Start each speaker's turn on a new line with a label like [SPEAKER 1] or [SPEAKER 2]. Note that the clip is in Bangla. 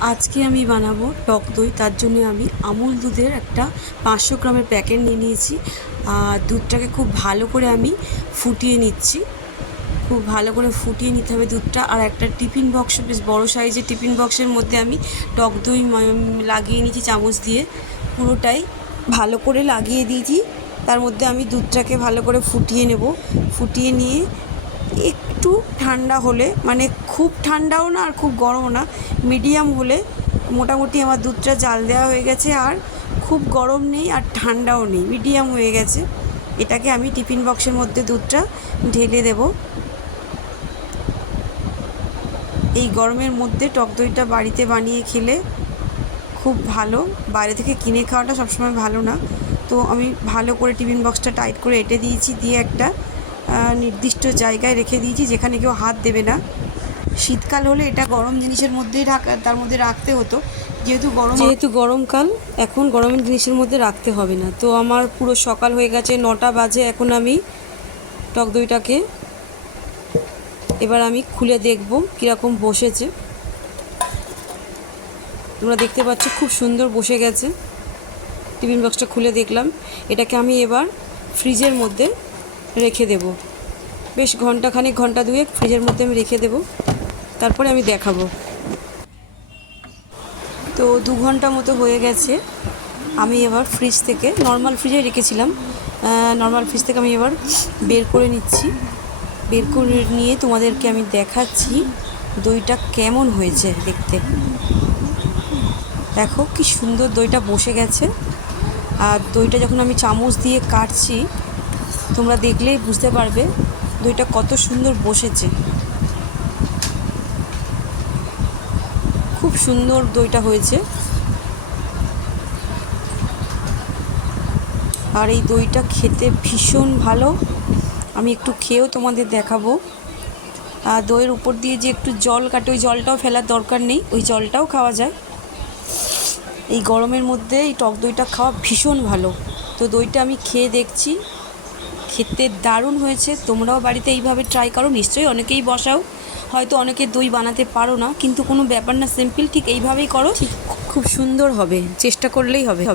[SPEAKER 1] আজকে আমি বানাবো টক দই। তার জন্য আমি আমুল দুধের একটা পাঁচশো গ্রামের প্যাকেট নিয়ে নিয়েছি। আর দুধটাকে খুব ভালো করে আমি ফুটিয়ে নিচ্ছি। খুব ভালো করে ফুটিয়ে নিতে হবে দুধটা। আর একটা টিফিন বক্স, বেশ বড়ো সাইজের টিফিন বক্সের মধ্যে আমি টক দই লাগিয়ে নিয়েছি চামচ দিয়ে। পুরোটাই ভালো করে লাগিয়ে দিয়েছি। তার মধ্যে আমি দুধটাকে ভালো করে ফুটিয়ে নেব। ফুটিয়ে নিয়ে একটু ঠান্ডা হলে মানে খুব ঠান্ডাও না আর খুব গরমও না, মিডিয়াম হলে মোটামুটি আমার দুধটা জাল দেওয়া হয়ে গেছে আর খুব গরম নেই আর ঠান্ডাও নেই, মিডিয়াম হয়ে গেছে। এটাকে আমি টিফিন বক্সের মধ্যে দুধটা ঢেলে দেব। এই গরমের মধ্যে টক দইটা বাড়িতে বানিয়ে খেলে খুব ভালো, বাইরে থেকে কিনে খাওয়াটা সবসময় ভালো না। তো আমি ভালো করে টিফিন বক্সটা টাইট করে এঁটে দিয়েছি, দিয়ে একটা নির্দিষ্ট জায়গায় রেখে দিয়েছি, যেখানে কেউ হাত দেবে না। শীতকাল হলে এটা গরম জিনিসের মধ্যেই রাখা, তার মধ্যে রাখতে হতো। যেহেতু গরম যেহেতু গরমকাল, এখন গরমের জিনিসের মধ্যে রাখতে হবে না। তো আমার পুরো সকাল হয়ে গেছে, নটা বাজে, এখন আমি টক দইটাকে এবার আমি খুলে দেখব কীরকম বসেছে। তোমরা দেখতে পাচ্ছ খুব সুন্দর বসে গেছে। টিফিন বক্সটা খুলে দেখলাম। এটাকে আমি এবার ফ্রিজের মধ্যে রেখে দেব। বেশ ঘন্টাখানেক, ঘণ্টা দুয়েক ফ্রিজের মধ্যে আমি রেখে দেব। তারপরে আমি দেখাবো। তো দু ঘণ্টা মতো হয়ে গেছে। আমি এবার ফ্রিজ থেকে, নর্মাল ফ্রিজে রেখেছিলাম। নর্মাল ফ্রিজ থেকে আমি এবার বের করে নিচ্ছি। বের করে নিয়ে তোমাদেরকে আমি দেখাচ্ছি দইটা কেমন হয়েছে দেখতে। দেখো কি সুন্দর দইটা বসে গেছে। আর দইটা যখন আমি চামচ দিয়ে কাটছি তোমরা দেখলেই বুঝতে পারবে দইটা কত সুন্দর বসেছে। খুব সুন্দর দইটা হয়েছে। আর এই দইটা খেতে ভীষণ ভালো। আমি একটু খেয়েও তোমাদের দেখাবো। আর দইয়ের উপর দিয়ে যে একটু জল কাটে, ওই জলটাও ফেলার দরকার নেই, ওই জলটাও খাওয়া যায়। এই গরমের মধ্যে এই টক দইটা খাওয়া ভীষণ ভালো। তো দইটা আমি খেয়ে দেখছি। খেতে দারুণ হয়েছে। তোমরাও বাড়িতে এইভাবে ট্রাই করো। নিশ্চয়ই অনেকেই বসাও। হয়তো অনেকে দই বানাতে পারো না, কিন্তু কোনো ব্যাপার না সিম্পল ঠিক এইভাবেই করো। ঠিক, খুব সুন্দর হবে। চেষ্টা করলেই হবে হবে।